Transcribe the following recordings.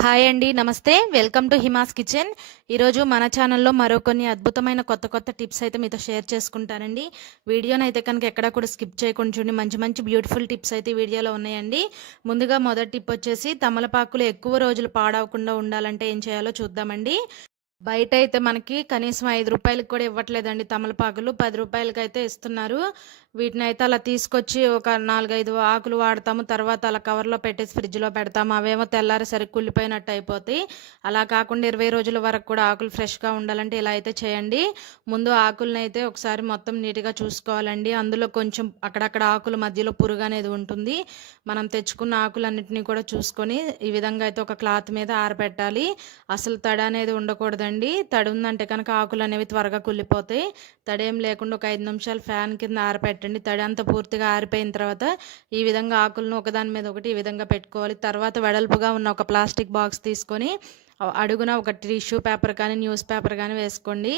Hi అండి నమస్తే. Welcome to Hima's kitchen. ఈరోజు మన ఛానల్లో మరో కొన్ని అద్భుతమైన కొత్త కొత్త టిప్స్ అయితే మీతో షేర్ చేసుకుంటానండి. వీడియోని అయితే కనుక ఎక్కడా కూడా స్కిప్ చేయకుండా చూడండి. మంచి మంచి బ్యూటిఫుల్ టిప్స్ అయితే వీడియోలో ఉన్నాయండి. ముందుగా మొదటి టిప్ వచ్చేసి తమలపాకులు ఎక్కువ రోజులు పాడవకుండా ఉండాలంటే ఏం చేయాలో చూద్దామండి. బయట అయితే మనకి కనీసం ఐదు రూపాయలకు కూడా ఇవ్వట్లేదండి తమలపాకులు. పది రూపాయలకి అయితే ఇస్తున్నారు. వీటిని అయితే అలా తీసుకొచ్చి ఒక నాలుగైదు ఆకులు వాడతాము. తర్వాత అలా కవర్లో పెట్టేసి ఫ్రిడ్జ్లో పెడతాము. అవేమో తెల్లారేసరికి కుళ్ళిపోయినట్టు అయిపోతాయి. అలా కాకుండా ఇరవై రోజుల వరకు కూడా ఆకులు ఫ్రెష్గా ఉండాలంటే ఇలా అయితే చేయండి. ముందు ఆకులను అయితే ఒకసారి మొత్తం నీట్గా చూసుకోవాలండి. అందులో కొంచెం అక్కడక్కడ ఆకుల మధ్యలో పురుగు అనేది ఉంటుంది. మనం తెచ్చుకున్న ఆకులన్నింటినీ కూడా చూసుకొని ఈ విధంగా అయితే ఒక క్లాత్ మీద ఆరబెట్టాలి. అసలు తడ అనేది ఉండకూడదండి. తడి ఉందంటే కనుక ఆకులు అనేవి త్వరగా కుళ్ళిపోతాయి. తడేం లేకుండా ఒక ఐదు నిమిషాలు ఫ్యాన్ కింద పెట్టండి. తడి అంతా పూర్తిగా ఆరిపోయిన తర్వాత ఈ విధంగా ఆకులను ఒకదాని మీద ఒకటి ఈ విధంగా పెట్టుకోవాలి. తర్వాత వెడల్పుగా ఉన్న ఒక ప్లాస్టిక్ బాక్స్ తీసుకొని అడుగున ఒక టిష్యూ పేపర్ కానీ న్యూస్ పేపర్ కానీ వేసుకోండి.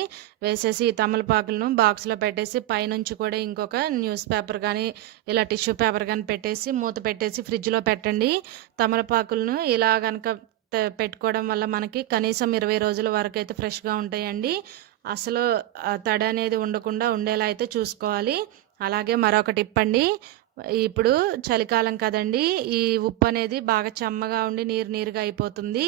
వేసేసి ఈ తమలపాకులను బాక్స్లో పెట్టేసి పైనుంచి కూడా ఇంకొక న్యూస్ పేపర్ కానీ ఇలా టిష్యూ పేపర్ కానీ పెట్టేసి మూత పెట్టేసి ఫ్రిడ్జ్లో పెట్టండి. తమలపాకులను ఇలా కనుక పెట్టుకోవడం వల్ల మనకి కనీసం ఇరవై రోజుల వరకు అయితే ఫ్రెష్గా ఉంటాయండి. అసలు తడి అనేది ఉండకుండా ఉండేలా అయితే చూసుకోవాలి. అలాగే మరొక టిప్ అండి ఇప్పుడు చలికాలం కదండి. ఈ ఉప్పు అనేది బాగా చెమ్మగా ఉండి నీరు నీరుగా అయిపోతుంది.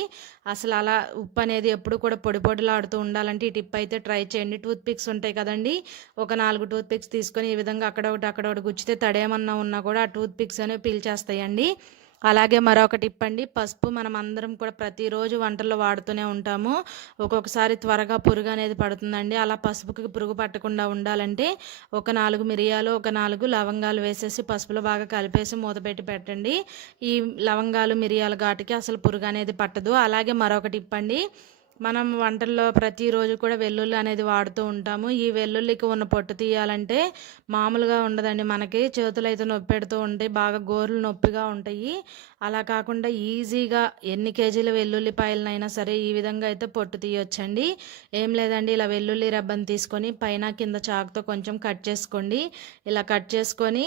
అసలు అలా ఉప్పు అనేది ఎప్పుడు కూడా పొడి పొడిలాడుతూ ఉండాలంటే ఈ టిప్ అయితే ట్రై చేయండి. టూత్ పిక్స్ ఉంటాయి కదండి. ఒక నాలుగు టూత్ పిక్స్ తీసుకొని ఈ విధంగా అక్కడ ఒకటి అక్కడ ఒకటి గుచ్చితే తడేమన్నా ఉన్నా కూడా ఆ టూత్ పిక్స్ అనేవి పీల్చేస్తాయండి. అలాగే మరొక టిప్ అండి పసుపు మనం అందరం కూడా ప్రతిరోజు వంటల్లో వాడుతూనే ఉంటాము. ఒక్కొక్కసారి త్వరగా పురుగు అనేది పడుతుందండి. అలా పసుపుకి పురుగు పట్టకుండా ఉండాలంటే ఒక నాలుగు మిరియాలు ఒక నాలుగు లవంగాలు వేసేసి పసుపులో బాగా కలిపేసి మూత పెట్టి పెట్టండి. ఈ లవంగాలు మిరియాల ఘాటుకి అసలు పురుగు అనేది పట్టదు. అలాగే మరొక టిప్ అండి మనం వంటల్లో ప్రతిరోజు కూడా వెల్లుల్లి అనేది వాడుతూ ఉంటాము. ఈ వెల్లుల్లికి ఉన్న పొట్టు తీయాలంటే మామూలుగా ఉండదండి. మనకి చేతులు అయితే నొప్పి పెడుతూ ఉంటాయి. బాగా గోర్లు నొప్పిగా ఉంటాయి. అలా కాకుండా ఈజీగా ఎన్ని కేజీల వెల్లుల్లిపాయలనైనా సరే ఈ విధంగా అయితే పొట్టు తీయొచ్చండి. ఏం లేదండి. ఇలా వెల్లుల్లి రబ్బని తీసుకొని పైన కింద చాకుతో కొంచెం కట్ చేసుకోండి. ఇలా కట్ చేసుకొని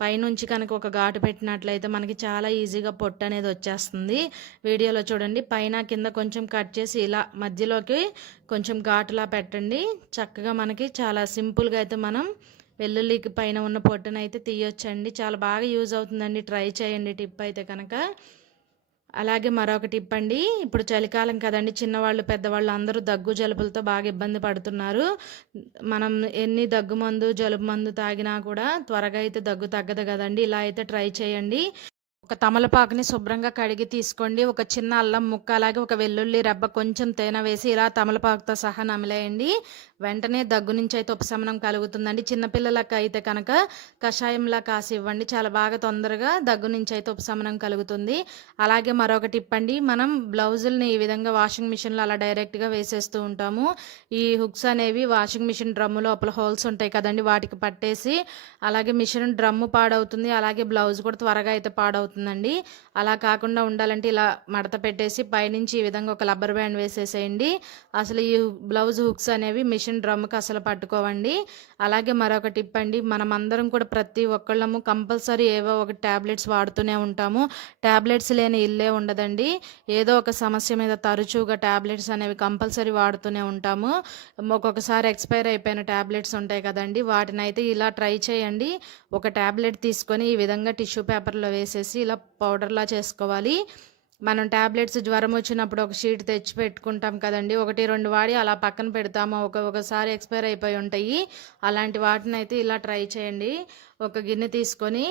పైనుంచి కనుక ఒక ఘాటు పెట్టినట్లయితే మనకి చాలా ఈజీగా పొట్టు అనేది వచ్చేస్తుంది. వీడియోలో చూడండి. పైన కింద కొంచెం కట్ చేసి ఇలా మధ్యలోకి కొంచెం ఘాటులా పెట్టండి. చక్కగా మనకి చాలా సింపుల్గా అయితే మనం వెల్లుల్లికి పైన ఉన్న పొట్టునైతే తీయొచ్చండి. చాలా బాగా యూజ్ అవుతుందండి. ట్రై చేయండి. టిప్ అయితే కనుక. అలాగే మరొకటి ఇప్పండి. ఇప్పుడు చలికాలం కదండి. చిన్నవాళ్ళు పెద్దవాళ్ళు అందరూ దగ్గు జలుబులతో బాగా ఇబ్బంది పడుతున్నారు. మనం ఎన్ని దగ్గు మందు జలుబు మందు తాగినా కూడా త్వరగా అయితే దగ్గు తగ్గదు కదండి. ఇలా అయితే ట్రై చేయండి. ఒక తమలపాకుని శుభ్రంగా కడిగి తీసుకోండి. ఒక చిన్న అల్లం ముక్క అలాగే ఒక వెల్లుల్లి రబ్బ కొంచెం తేనె వేసి ఇలా తమలపాకుతో సహా నమిలేయండి. వెంటనే దగ్గు నుంచి అయితే ఉపశమనం కలుగుతుందండి. చిన్నపిల్లలకు అయితే కనుక కషాయంలా కాసి ఇవ్వండి. చాలా బాగా తొందరగా దగ్గు నుంచి అయితే ఉపశమనం కలుగుతుంది. అలాగే మరొక టిప్ అండి మనం బ్లౌజుల్ని ఈ విధంగా వాషింగ్ మిషన్లో అలా డైరెక్ట్గా వేసేస్తూ ఉంటాము. ఈ హుక్స్ అనేవి వాషింగ్ మిషన్ డ్రమ్ము లోపల హోల్స్ ఉంటాయి కదండి వాటికి పట్టేసి అలాగే మిషన్ డ్రమ్ము పాడవుతుంది. అలాగే బ్లౌజ్ కూడా త్వరగా అయితే పాడవుతుంది. అవుతుందండి అలా కాకుండా ఉండాలంటే ఇలా మడత పెట్టేసి పైనుంచి ఈ విధంగా ఒక రబ్బర్ బ్యాండ్ వేసేసేయండి. అసలు ఈ బ్లౌజ్ హుక్స్ అనేవి మిషన్ డ్రమ్కి అసలు పట్టుకోవండి. అలాగే మరొక టిప్ అండి మనం అందరం కూడా ప్రతి ఒక్కళ్ళము కంపల్సరీ ఏవో ఒక ట్యాబ్లెట్స్ వాడుతూనే ఉంటాము. ట్యాబ్లెట్స్ లేని ఇల్లే ఉండదండి. ఏదో ఒక సమస్య మీద తరచుగా ట్యాబ్లెట్స్ అనేవి కంపల్సరీ వాడుతూనే ఉంటాము. ఒక్కొక్కసారి ఎక్స్పైర్ అయిపోయిన ట్యాబ్లెట్స్ ఉంటాయి కదండి వాటిని అయితే ఇలా ట్రై చేయండి. ఒక ట్యాబ్లెట్ తీసుకొని ఈ విధంగా టిష్యూ పేపర్లో వేసేసి ఇలా పౌడర్లా చేసుకోవాలి. మనం ట్యాబ్లెట్స్ జ్వరం వచ్చినప్పుడు ఒక షీట్ తెచ్చి పెట్టుకుంటాం కదండి. ఒకటి రెండు వాడి అలా పక్కన పెడతాము. ఒక ఒకసారి ఎక్స్పైర్ అయిపోయి ఉంటాయి. అలాంటి వాటిని అయితే ఇలా ట్రై చేయండి. ఒక గిన్నె తీసుకొని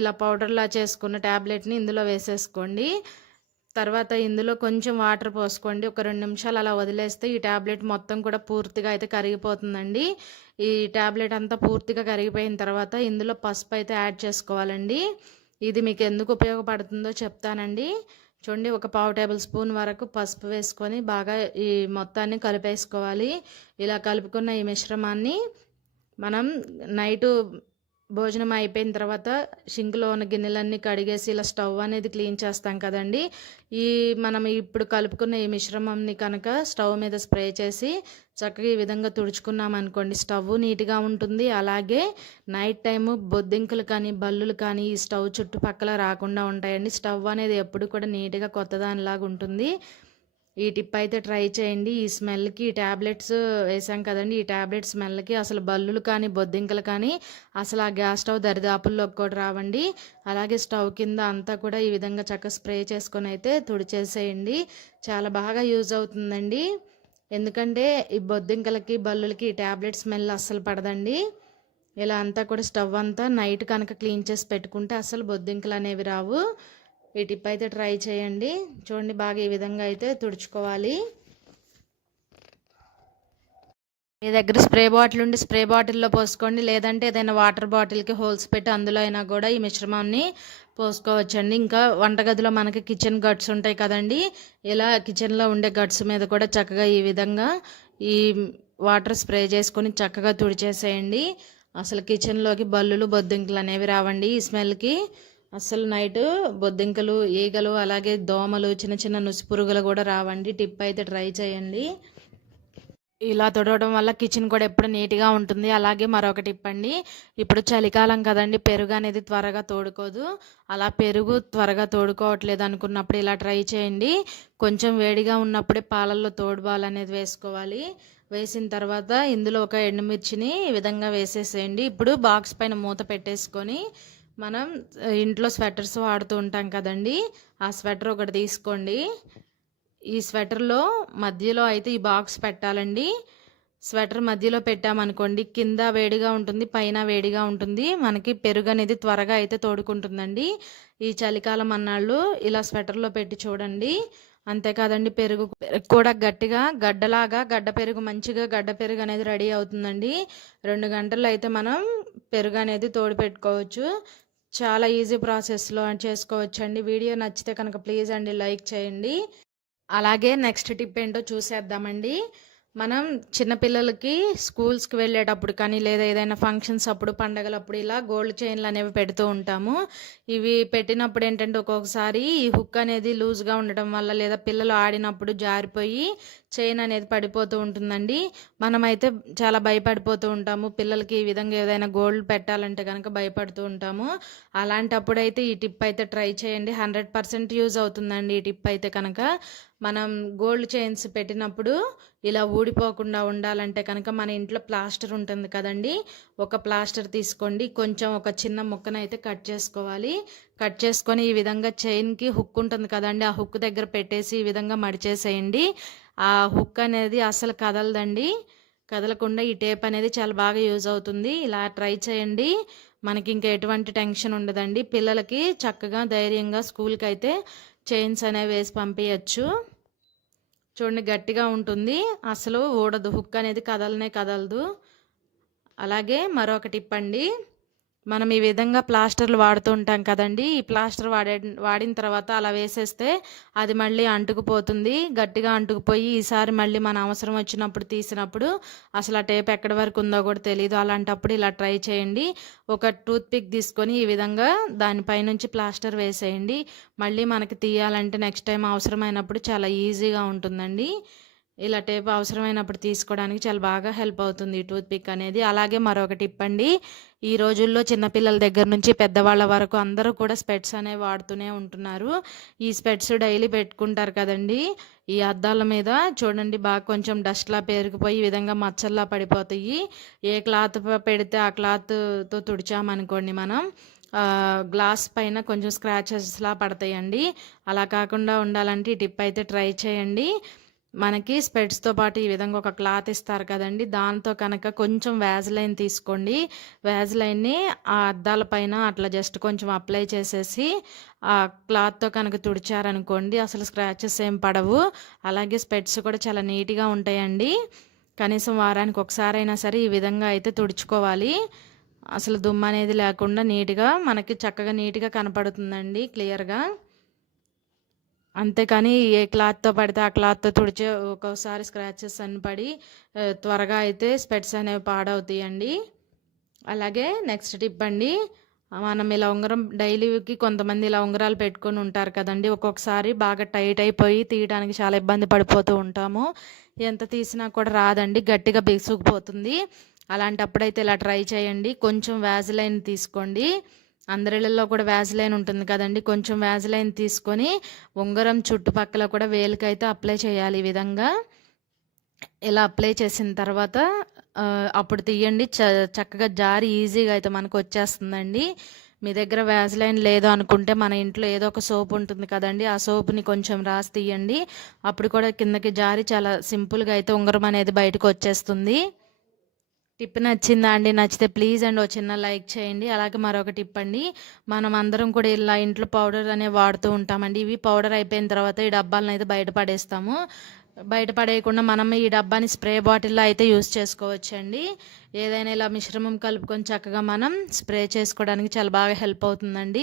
ఇలా పౌడర్లా చేసుకున్న ట్యాబ్లెట్ని ఇందులో వేసేసుకోండి. తర్వాత ఇందులో కొంచెం వాటర్ పోసుకోండి. ఒక రెండు నిమిషాలు అలా వదిలేస్తే ఈ ట్యాబ్లెట్ మొత్తం కూడా పూర్తిగా అయితే కరిగిపోతుందండి. ఈ ట్యాబ్లెట్ అంతా పూర్తిగా కరిగిపోయిన తర్వాత ఇందులో పసుపు అయితే యాడ్ చేసుకోవాలండి. ఇది మీకు ఎందుకు ఉపయోగపడుతుందో చెప్తానండి. చూడండి ఒక పావు టేబుల్ స్పూన్ వరకు పసుపు వేసుకొని బాగా ఈ మొత్తాన్ని కలిపేసుకోవాలి. ఇలా కలుపుకున్న ఈ మిశ్రమాన్ని మనం నైటు భోజనం అయిపోయిన తర్వాత షింక్లో ఉన్న గిన్నెలన్నీ కడిగేసి ఇలా స్టవ్ అనేది క్లీన్ చేస్తాం కదండి. ఈ మనం ఇప్పుడు కలుపుకున్న ఈ మిశ్రమంని కనుక స్టవ్ మీద స్ప్రే చేసి చక్కగా ఈ విధంగా తుడుచుకున్నాం అనుకోండి స్టవ్ నీట్గా ఉంటుంది. అలాగే నైట్ టైము బొద్దింకలు కానీ బల్లులు కానీ ఈ స్టవ్ చుట్టుపక్కల రాకుండా ఉంటాయండి. స్టవ్ అనేది ఎప్పుడు కూడా నీట్గా కొత్తదానిలాగా ఉంటుంది. ఈ టిప్ అయితే ట్రై చేయండి. ఈ స్మెల్కి ఈ ట్యాబ్లెట్స్ వేసాం కదండి. ఈ ట్యాబ్లెట్ స్మెల్కి అసలు బల్లులు కానీ బొద్దింకలు కానీ అసలు ఆ గ్యాస్ స్టవ్ దరిదాపుల్లో కూడా రావండి. అలాగే స్టవ్ కింద అంతా కూడా ఈ విధంగా చక్కగా స్ప్రే చేసుకొని అయితే తుడిచేసేయండి. చాలా బాగా యూజ్ అవుతుందండి. ఎందుకంటే ఈ బొద్దింకలకి బల్లులకి ఈ ట్యాబ్లెట్ స్మెల్ అస్సలు పడదండి. ఇలా అంతా కూడా స్టవ్ అంతా నైట్ కనుక క్లీన్ చేసి పెట్టుకుంటే అసలు బొద్దింకలు అనేవి రావు. ఈ టిప్ అయితే ట్రై చేయండి. చూడండి బాగా ఈ విధంగా అయితే తుడుచుకోవాలి. మీ దగ్గర స్ప్రే బాటిల్ ఉండి స్ప్రే బాటిల్లో పోసుకోండి. లేదంటే ఏదైనా వాటర్ బాటిల్కి హోల్స్ పెట్టి అందులో అయినా కూడా ఈ మిశ్రమాన్ని పోసుకోవచ్చండి. ఇంకా వంటగదిలో మనకి కిచెన్ గట్స్ ఉంటాయి కదండి. ఇలా కిచెన్లో ఉండే గట్స్ మీద కూడా చక్కగా ఈ విధంగా ఈ వాటర్ స్ప్రే చేసుకొని చక్కగా తుడిచేసేయండి. అసలు కిచెన్లోకి బల్లులు బొద్దింకలు అనేవి రావండి ఈ స్మెల్కి. అసలు నైట్ బొద్దింకలు ఈగలు అలాగే దోమలు చిన్న చిన్న నుసిపురుగులు కూడా రావండి. టిప్ అయితే ట్రై చేయండి. ఇలా తుడవడం వల్ల కిచెన్ కూడా ఎప్పుడు నీట్గా ఉంటుంది. అలాగే మరొక టిప్ అండి. ఇప్పుడు చలికాలం కదండి పెరుగు అనేది త్వరగా తోడుకోదు. అలా పెరుగు త్వరగా తోడుకోవట్లేదు అనుకున్నప్పుడు ఇలా ట్రై చేయండి. కొంచెం వేడిగా ఉన్నప్పుడే పాలల్లో తోడుబాలు అనేది వేసుకోవాలి. వేసిన తర్వాత ఇందులో ఒక ఎండుమిర్చిని ఈ విధంగా వేసేసేయండి. ఇప్పుడు బాక్స్ పైన మూత పెట్టేసుకొని మనం ఇంట్లో స్వెటర్స్ వాడుతూ ఉంటాం కదండి. ఆ స్వెటర్ ఒకటి తీసుకోండి. ఈ స్వెటర్లో మధ్యలో అయితే ఈ బాక్స్ పెట్టాలండి. స్వెటర్ మధ్యలో పెట్టామనుకోండి కింద వేడిగా ఉంటుంది పైన వేడిగా ఉంటుంది. మనకి పెరుగు అనేది త్వరగా అయితే తోడుకుంటుందండి. ఈ చలికాలం అన్నాళ్ళు ఇలా స్వెటర్లో పెట్టి చూడండి. అంతేకాదండి పెరుగు కూడా గట్టిగా గడ్డలాగా గడ్డ పెరుగు మంచిగా గడ్డ పెరుగు అనేది రెడీ అవుతుందండి. రెండు గంటలు అయితే మనం పెరుగు అనేది తోడు పెట్టుకోవచ్చు. చాలా ఈజీ ప్రాసెస్లో చేసుకోవచ్చండి. వీడియో నచ్చితే కనుక ప్లీజ్ అండి లైక్ చేయండి. అలాగే నెక్స్ట్ టిప్ ఏంటో చూసేద్దామండి. మనం చిన్నపిల్లలకి స్కూల్స్కి వెళ్ళేటప్పుడు కానీ లేదా ఏదైనా ఫంక్షన్స్ అప్పుడు పండగలప్పుడు ఇలా గోల్డ్ చైన్లు అనేవి పెడుతూ ఉంటాము. ఇవి పెట్టినప్పుడు ఏంటంటే ఒక్కొక్కసారి ఈ హుక్ అనేది లూజ్గా ఉండటం వల్ల లేదా పిల్లలు ఆడినప్పుడు జారిపోయి చైన్ అనేది పడిపోతూ ఉంటుందండి. మనమైతే చాలా భయపడిపోతూ ఉంటాము. పిల్లలకి ఈ విధంగా ఏదైనా గోల్డ్ పెట్టాలంటే కనుక భయపడుతూ ఉంటాము. అలాంటప్పుడైతే ఈ టిప్ అయితే ట్రై చేయండి. హండ్రెడ్ పర్సెంట్ యూజ్ అవుతుందండి ఈ టిప్ అయితే కనుక. మనం గోల్డ్ చైన్స్ పెట్టినప్పుడు ఇలా ఊడిపోకుండా ఉండాలంటే కనుక మన ఇంట్లో ప్లాస్టర్ ఉంటుంది కదండి. ఒక ప్లాస్టర్ తీసుకోండి. కొంచెం ఒక చిన్న ముక్కనైతే కట్ చేసుకోవాలి. కట్ చేసుకొని ఈ విధంగా చైన్కి హుక్ ఉంటుంది కదండి. ఆ హుక్ దగ్గర పెట్టేసి ఈ విధంగా మడిచేసేయండి. ఆ హుక్ అనేది అసలు కదలదండి. కదలకుండా ఈ టేప్ అనేది చాలా బాగా యూజ్ అవుతుంది. ఇలా ట్రై చేయండి. మనకి ఇంకా ఎటువంటి టెన్షన్ ఉండదండి. పిల్లలకి చక్కగా ధైర్యంగా స్కూల్కి అయితే చైన్స్ అనేవి వేసి పంపించచ్చు చూడండి గట్టిగా ఉంటుంది. అసలు ఊడదు. హుక్ అనేది కదలనే కదలదు. అలాగే మరొక టిప్ అండి మనం ఈ విధంగా ప్లాస్టర్లు వాడుతూ ఉంటాం కదండి. ఈ ప్లాస్టర్ వాడే వాడిన తర్వాత అలా వేసేస్తే అది మళ్ళీ అంటుకుపోతుంది. గట్టిగా అంటుకుపోయి ఈసారి మళ్ళీ మన అవసరం వచ్చినప్పుడు తీసినప్పుడు అసలు ఆ టేప్ ఎక్కడి వరకు ఉందో కూడా తెలియదు అలాంటప్పుడు ఇలా ట్రై చేయండి. ఒక టూత్ పిక్ తీసుకొని ఈ విధంగా దానిపైనుంచి ప్లాస్టర్ వేసేయండి. మళ్ళీ మనకి తీయాలంటే నెక్స్ట్ టైం అవసరమైనప్పుడు చాలా ఈజీగా ఉంటుందండి. ఇలా టేప్ అవసరమైనప్పుడు తీసుకోవడానికి చాలా బాగా హెల్ప్ అవుతుంది ఈ టూత్ పిక్ అనేది. అలాగే మరొక టిప్ అండి. ఈ రోజుల్లో చిన్నపిల్లల దగ్గర నుంచి పెద్దవాళ్ళ వరకు అందరూ కూడా స్పెట్స్ అనేవి వాడుతూనే ఉంటున్నారు. ఈ స్పెట్స్ డైలీ పెట్టుకుంటారు కదండి. ఈ అద్దాల మీద చూడండి బాగా కొంచెం డస్ట్లా పేరుకుపోయి ఈ విధంగా మచ్చల్లా పడిపోతాయి. ఏ క్లాత్ పెడితే ఆ క్లాత్తో తుడిచామనుకోండి మనం గ్లాస్ పైన కొంచెం స్క్రాచెస్లా పడతాయండి. అలా కాకుండా ఉండాలంటే ఈ టిప్ అయితే ట్రై చేయండి. మనకి స్పెడ్స్తో పాటు ఈ విధంగా ఒక క్లాత్ ఇస్తారు కదండి. దాంతో కనుక కొంచెం వ్యాజ్లైన్ తీసుకోండి. వ్యాజ్లైన్ని ఆ అద్దాల పైన అట్లా జస్ట్ కొంచెం అప్లై చేసేసి ఆ క్లాత్తో కనుక తుడిచారనుకోండి అసలు స్క్రాచెస్ ఏం పడవు. అలాగే స్పెడ్స్ కూడా చాలా నీట్గా ఉంటాయండి. కనీసం వారానికి ఒకసారైనా సరే ఈ విధంగా అయితే తుడుచుకోవాలి. అసలు దుమ్ము అనేది లేకుండా నీట్గా మనకి చక్కగా నీట్గా కనపడుతుందండి క్లియర్గా. అంతేకాని ఏ క్లాత్తో పడితే ఆ క్లాత్తో తుడిచే ఒక్కోసారి స్క్రాచెస్ అని పడి త్వరగా అయితే స్పెట్స్ అనేవి పాడవుతాయండి. అలాగే నెక్స్ట్ టిప్ అండి మనం ఇలా ఉంగరం డైలీకి కొంతమంది ఇలా ఉంగరాలు పెట్టుకొని ఉంటారు కదండి ఒక్కొక్కసారి బాగా టైట్ అయిపోయి తీయడానికి చాలా ఇబ్బంది పడిపోతూ ఉంటాము. ఎంత తీసినా కూడా రాదండి గట్టిగా బిగుసుకుపోతుంది. అలాంటప్పుడైతే ఇలా ట్రై చేయండి కొంచెం వ్యాజిలైన్ తీసుకోండి. అందరిళ్ళల్లో కూడా వ్యాజిలైన్ ఉంటుంది కదండి. కొంచెం వ్యాజిలైన్ తీసుకొని ఉంగరం చుట్టుపక్కల కూడా వేలికైతే అప్లై చేయాలి ఈ విధంగా. ఇలా అప్లై చేసిన తర్వాత అప్పుడు తీయండి. చ చక్కగా జారి ఈజీగా అయితే మనకు వచ్చేస్తుందండి. మీ దగ్గర వ్యాజ్లైన్ లేదు అనుకుంటే మన ఇంట్లో ఏదో ఒక సోప్ ఉంటుంది కదండి. ఆ సోప్ని కొంచెం రాసి తీయండి. అప్పుడు కూడా కిందకి జారి చాలా సింపుల్గా అయితే ఉంగరం అనేది బయటకు వచ్చేస్తుంది. టిప్ నచ్చిందా అండి? నచ్చితే ప్లీజ్ అండి ఒక చిన్న లైక్ చేయండి. అలాగే మరొక టిప్ అండి మనం అందరం కూడా ఇలా ఇంట్లో పౌడర్ అనేవి వాడుతూ ఉంటామండి. ఇవి పౌడర్ అయిపోయిన తర్వాత ఈ డబ్బాలను అయితే బయట పడేస్తాము. బయటపడేయకుండా మనం ఈ డబ్బాని స్ప్రే బాటిల్లో అయితే యూస్ చేసుకోవచ్చండి. ఏదైనా ఇలా మిశ్రమం కలుపుకొని చక్కగా మనం స్ప్రే చేసుకోవడానికి చాలా బాగా హెల్ప్ అవుతుందండి.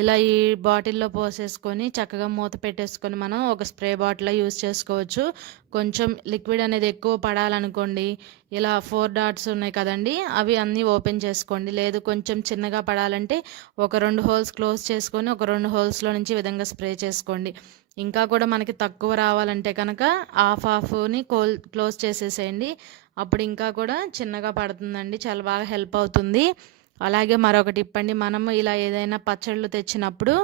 ఇలా ఈ బాటిల్లో పోసేసుకొని చక్కగా మూత పెట్టేసుకొని మనం ఒక స్ప్రే బాటిల్లో యూస్ చేసుకోవచ్చు. కొంచెం లిక్విడ్ అనేది ఎక్కువ పడాలనుకోండి ఇలా ఫోర్ డాట్స్ ఉన్నాయి కదండి అవి అన్నీ ఓపెన్ చేసుకోండి. లేదు కొంచెం చిన్నగా పడాలంటే ఒక రెండు హోల్స్ క్లోజ్ చేసుకొని ఒక రెండు హోల్స్లో నుంచి విధంగా స్ప్రే చేసుకోండి. ఇంకా కూడా మనకి తక్కువ రావాలంటే కనుక హాఫ్ హాఫ్ని కోల్ క్లోజ్ చేసేసేయండి. అప్పుడు ఇంకా కూడా చిన్నగా పడుతుందండి. చాలా బాగా హెల్ప్ అవుతుంది. అలాగే మరొకటి ఇప్పండి మనము ఇలా ఏదైనా పచ్చళ్ళు తెచ్చినప్పుడు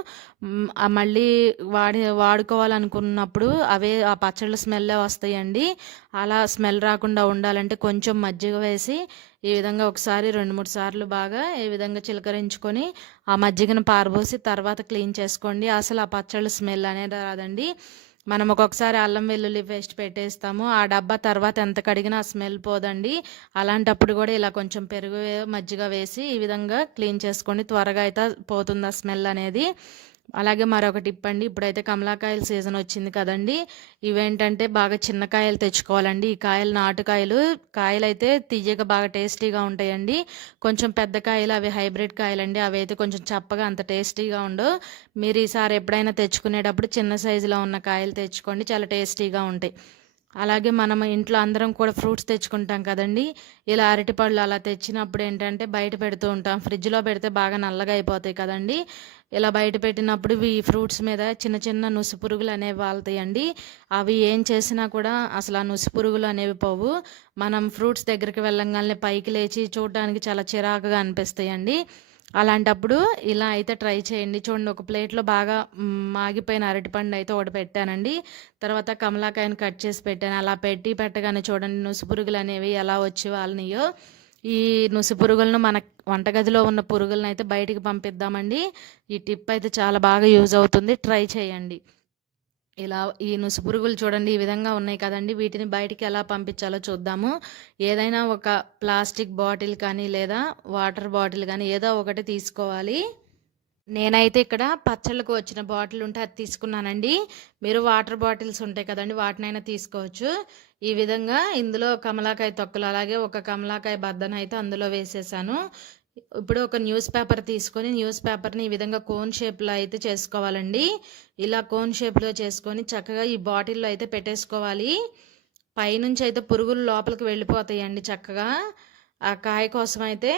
మళ్ళీ వాడి వాడుకోవాలనుకున్నప్పుడు అవే ఆ పచ్చళ్ళు స్మెల్ వస్తాయండి. అలా స్మెల్ రాకుండా ఉండాలంటే కొంచెం మజ్జిగ వేసి ఈ విధంగా ఒకసారి రెండు మూడు సార్లు బాగా ఈ విధంగా చిలకరించుకొని ఆ మజ్జిగను పారబోసి తర్వాత క్లీన్ చేసుకోండి. అసలు ఆ పచ్చళ్ళు స్మెల్ అనేది రాదండి. మనం ఒక్కొక్కసారి అల్లం వెల్లుల్లి పేస్ట్ పెట్టేస్తాము. ఆ డబ్బా తర్వాత ఎంత కడిగినా ఆ స్మెల్ పోదండి. అలాంటప్పుడు కూడా ఇలా కొంచెం పెరుగు మజ్జిగ వేసి ఈ విధంగా క్లీన్ చేసుకొని త్వరగా అయితే పోతుంది ఆ స్మెల్ అనేది. అలాగే మరొక టిప్ అండి ఇప్పుడైతే కమలాకాయల సీజన్ వచ్చింది కదండి. ఇవేంటంటే బాగా చిన్న కాయలు తెచ్చుకోవాలండి. ఈ కాయలు నాటుకాయలు కాయలు అయితే తీయగా బాగా టేస్టీగా ఉంటాయండి. కొంచెం పెద్ద కాయలు అవి హైబ్రిడ్ కాయలండి. అవి అయితే కొంచెం చప్పగా అంత టేస్టీగా ఉండవు. మీరు ఈసారి ఎప్పుడైనా తెచ్చుకునేటప్పుడు చిన్న సైజులో ఉన్న కాయలు తెచ్చుకోండి. చాలా టేస్టీగా ఉంటాయి. అలాగే మనం ఇంట్లో అందరం కూడా ఫ్రూట్స్ తెచ్చుకుంటాం కదండి. ఇలా అరటిపళ్ళు అలా తెచ్చినప్పుడు ఏంటంటే బయట పెడుతూ ఉంటాం. ఫ్రిడ్జ్లో పెడితే బాగా నల్లగా అయిపోతాయి కదండి. ఇలా బయట పెట్టినప్పుడు ఈ ఫ్రూట్స్ మీద చిన్న చిన్న నుసి పురుగులు అనేవి వాళ్తాయండి. అవి ఏం చేసినా కూడా అసలు ఆ నుసి పురుగులు అనేవి పోవు. మనం ఫ్రూట్స్ దగ్గరికి వెళ్ళంగానే పైకి లేచి చూడడానికి చాలా చిరాకుగా అనిపిస్తాయండి. అలాంటప్పుడు ఇలా అయితే ట్రై చేయండి. చూడండి ఒక ప్లేట్లో బాగా మాగిపోయిన అరటిపండు అయితే ఒకటి పెట్టానండి. తర్వాత కమలాకాయను కట్ చేసి పెట్టాను. అలా పెట్టి పెట్టగానే చూడండి నుసి పురుగులు అనేవి ఎలా వచ్చి వాళ్ళనియో ఈ నుసి పురుగులను మన వంటగదిలో ఉన్న పురుగులను అయితే బయటికి పంపిద్దామండి. ఈ టిప్ అయితే చాలా బాగా యూజ్ అవుతుంది. ట్రై చేయండి. ఇలా ఈ నుసి పురుగులు చూడండి ఈ విధంగా ఉన్నాయి కదండి. వీటిని బయటికి ఎలా పంపించాలో చూద్దాము. ఏదైనా ఒక ప్లాస్టిక్ బాటిల్ కానీ లేదా వాటర్ బాటిల్ కానీ ఏదో ఒకటి తీసుకోవాలి. నేనైతే ఇక్కడ పచ్చళ్ళకు వచ్చిన బాటిల్ ఉంటే అది తీసుకున్నానండి. మీరు వాటర్ బాటిల్స్ ఉంటాయి కదండి వాటినైనా తీసుకోవచ్చు. ఈ విధంగా ఇందులో కమలాకాయ తొక్కలు అలాగే ఒక కమలాకాయ బద్దన అయితే అందులో వేసేసాను. ఇప్పుడు ఒక న్యూస్ పేపర్ తీసుకొని న్యూస్ పేపర్ని ఈ విధంగా కోన్ షేప్లో అయితే చేసుకోవాలండి. ఇలా కోన్ షేప్లో చేసుకొని చక్కగా ఈ బాటిల్లో అయితే పెట్టేసుకోవాలి. పైనుంచి అయితే పురుగులు లోపలికి వెళ్ళిపోతాయండి చక్కగా. ఆ కాయ కోసం అయితే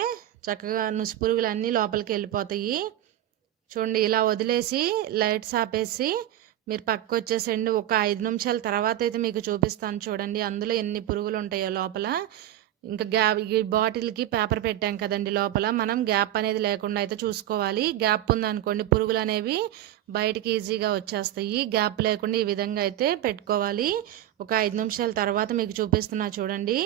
చక్కగా నుసి పురుగులు అన్నీ లోపలికి వెళ్ళిపోతాయి. చూడండి ఇలా వదిలేసి లైట్స్ ఆపేసి మీరు పక్క వచ్చేసండి ఒక ఐదు నిమిషాల తర్వాత అయితే మీకు చూపిస్తాను చూడండి అందులో ఎన్ని పురుగులు ఉంటాయో లోపల. ఇంకా గ్యాప్ ఈ బాటిల్కి పేపర్ పెట్టాం కదండి లోపల. మనం గ్యాప్ అనేది లేకుండా అయితే చూసుకోవాలి. గ్యాప్ ఉందనుకోండి పురుగులు అనేవి బయటికి ఈజీగా వచ్చేస్తాయి. గ్యాప్ లేకుండా ఈ విధంగా అయితే పెట్టుకోవాలి. ఒక ఐదు నిమిషాల తర్వాత మీకు చూపిస్తున్నా చూడండి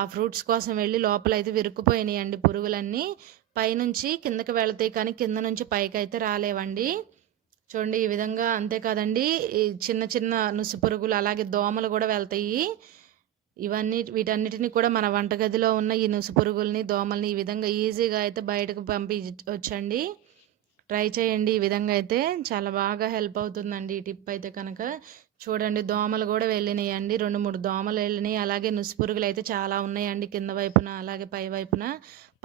ఆ ఫ్రూట్స్ కోసం వెళ్ళి లోపల అయితే విరుక్కుపోయినాయండి పురుగులన్నీ. పైనుంచి కిందకి వెళతాయి కానీ కింద నుంచి పైకి అయితే రాలేవండి. చూడండి ఈ విధంగా అంతేకాదండి ఈ చిన్న చిన్న నుసి పురుగులు అలాగే దోమలు కూడా వెళ్తాయి. ఇవన్నీ వీటన్నిటిని కూడా మన వంటగదిలో ఉన్న ఈ నుసి పురుగుల్ని దోమల్ని ఈ విధంగా ఈజీగా అయితే బయటకు పంపించండి ట్రై చేయండి ఈ విధంగా అయితే చాలా బాగా హెల్ప్ అవుతుందండి ఈ టిప్ అయితే కనుక. చూడండి దోమలు కూడా వెళ్ళినాయండి. రెండు మూడు దోమలు వెళ్ళినాయి. అలాగే నుసి పురుగులు అయితే చాలా ఉన్నాయండి కింద వైపున అలాగే పై వైపున.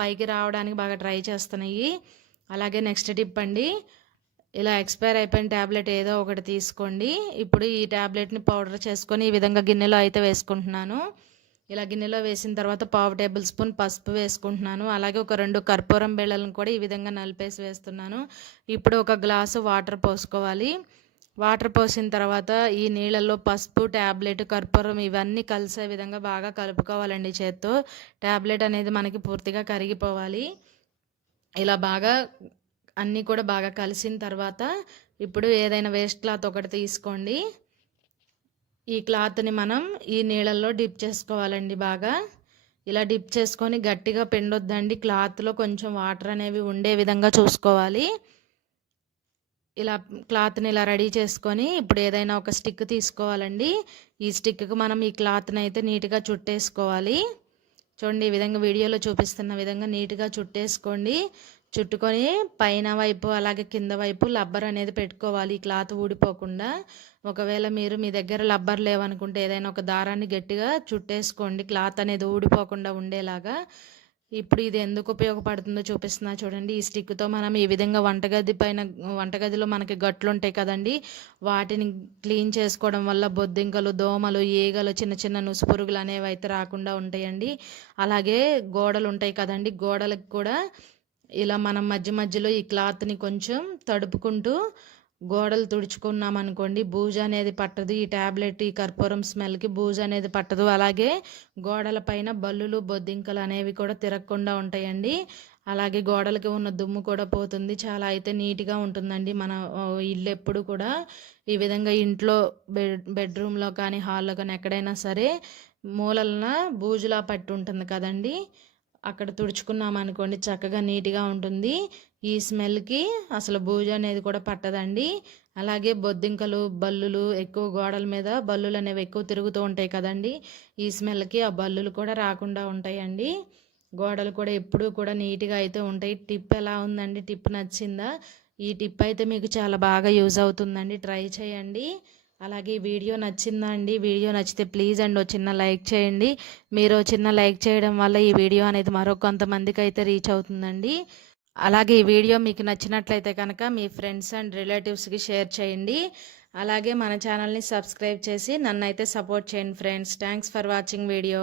పైకి రావడానికి బాగా ట్రై చేస్తున్నాయి. అలాగే నెక్స్ట్ టిప్ అండి ఇలా ఎక్స్పైర్ అయిపోయిన ట్యాబ్లెట్ ఏదో ఒకటి తీసుకోండి. ఇప్పుడు ఈ ట్యాబ్లెట్ని పౌడర్ చేసుకొని ఈ విధంగా గిన్నెలో అయితే వేసుకుంటున్నాను. ఇలా గిన్నెలో వేసిన తర్వాత పావు టేబుల్ స్పూన్ పసుపు వేసుకుంటున్నాను. అలాగే ఒక రెండు కర్పూరం బిళ్ళలను కూడా ఈ విధంగా నలిపేసి వేస్తున్నాను. ఇప్పుడు ఒక గ్లాసు వాటర్ పోసుకోవాలి. వాటర్ పోసిన తర్వాత ఈ నీళ్ళల్లో పసుపు ట్యాబ్లెట్ కర్పూరం ఇవన్నీ కలిసే విధంగా బాగా కలుపుకోవాలండి చేత్తో. ట్యాబ్లెట్ అనేది మనకి పూర్తిగా కరిగిపోవాలి. ఇలా బాగా అన్నీ కూడా బాగా కలిసిన తర్వాత ఇప్పుడు ఏదైనా వేస్ట్ క్లాత్ ఒకటి తీసుకోండి. ఈ క్లాత్ని మనం ఈ నీళ్ళల్లో డిప్ చేసుకోవాలండి బాగా. ఇలా డిప్ చేసుకొని గట్టిగా పిండొద్దండి. క్లాత్లో కొంచెం వాటర్ అనేవి ఉండే విధంగా చూసుకోవాలి. ఇలా క్లాత్ని ఇలా రెడీ చేసుకొని ఇప్పుడు ఏదైనా ఒక స్టిక్ తీసుకోవాలండి. ఈ స్టిక్కి మనం ఈ క్లాత్ని అయితే నీట్గా చుట్టేసుకోవాలి. చూడండి ఈ విధంగా వీడియోలో చూపిస్తున్న విధంగా నీట్గా చుట్టేసుకోండి. చుట్టుకొని పైన వైపు అలాగే కింద వైపు లబ్బర్ అనేది పెట్టుకోవాలి ఈ క్లాత్ ఊడిపోకుండా. ఒకవేళ మీరు మీ దగ్గర లబ్బర్ లేవనుకుంటే ఏదైనా ఒక దారాన్ని గట్టిగా చుట్టేసుకోండి. క్లాత్ అనేది ఊడిపోకుండా ఉండేలాగా. ఇప్పుడు ఇది ఎందుకు ఉపయోగపడుతుందో చూపిస్తున్నా చూడండి. ఈ స్టిక్తో మనం ఈ విధంగా వంటగది పైన వంటగదిలో మనకి గట్లు ఉంటాయి కదండి. వాటిని క్లీన్ చేసుకోవడం వల్ల బొద్దింకలు దోమలు ఈగలు చిన్న చిన్న నుసుపురుగులు అనేవి అయితే రాకుండా ఉంటాయండి. అలాగే గోడలు ఉంటాయి కదండి. గోడలకు కూడా ఇలా మనం మధ్య మధ్యలో ఈ క్లాత్ని కొంచెం తడుపుకుంటూ గోడలు తుడుచుకున్నాం అనుకోండి అనేది పట్టదు. ఈ ట్యాబ్లెట్ ఈ కర్పూరం స్మెల్కి బూజు అనేది పట్టదు. అలాగే గోడల పైన బల్లులు బొద్దింకలు అనేవి కూడా తిరగకుండా ఉంటాయండి. అలాగే గోడలకి ఉన్న దుమ్ము కూడా పోతుంది. చాలా అయితే నీట్గా ఉంటుందండి. మన ఇల్లు ఎప్పుడు కూడా ఈ విధంగా ఇంట్లో బెడ్ బెడ్రూమ్లో కానీ హాల్లో కానీ ఎక్కడైనా సరే మూలలన బూజులా పట్టి ఉంటుంది కదండి. అక్కడ తుడుచుకున్నామనుకోండి చక్కగా నీట్గా ఉంటుంది. ఈ స్మెల్కి అసలు బూజు అనేది కూడా పట్టదండి. అలాగే బొద్దింకలు బల్లులు ఎక్కువ గోడల మీద బల్లులు అనేవి ఎక్కువ తిరుగుతూ ఉంటాయి కదండి. ఈ స్మెల్కి ఆ బల్లులు కూడా రాకుండా ఉంటాయండి. గోడలు కూడా ఎప్పుడూ కూడా నీట్గా అయితే ఉంటాయి. టిప్ ఎలా ఉందండి? టిప్ నచ్చిందా? ఈ టిప్ అయితే మీకు చాలా బాగా యూజ్ అవుతుందండి. ట్రై చేయండి. అలాగే ఈ వీడియో నచ్చిందా అండి? వీడియో నచ్చితే ప్లీజ్ అండి చిన్న లైక్ చేయండి. మీరు చిన్న లైక్ చేయడం వల్ల ఈ వీడియో అనేది మరో కొంతమందికి అయితే రీచ్ అవుతుందండి. అలాగే ఈ వీడియో మీకు నచ్చినట్లయితే కనుక మీ ఫ్రెండ్స్ అండ్ రిలేటివ్స్కి షేర్ చేయండి. అలాగే మన ఛానల్ని సబ్స్క్రైబ్ చేసి నన్ను అయితే సపోర్ట్ చేయండి friends. Thanks for watching video.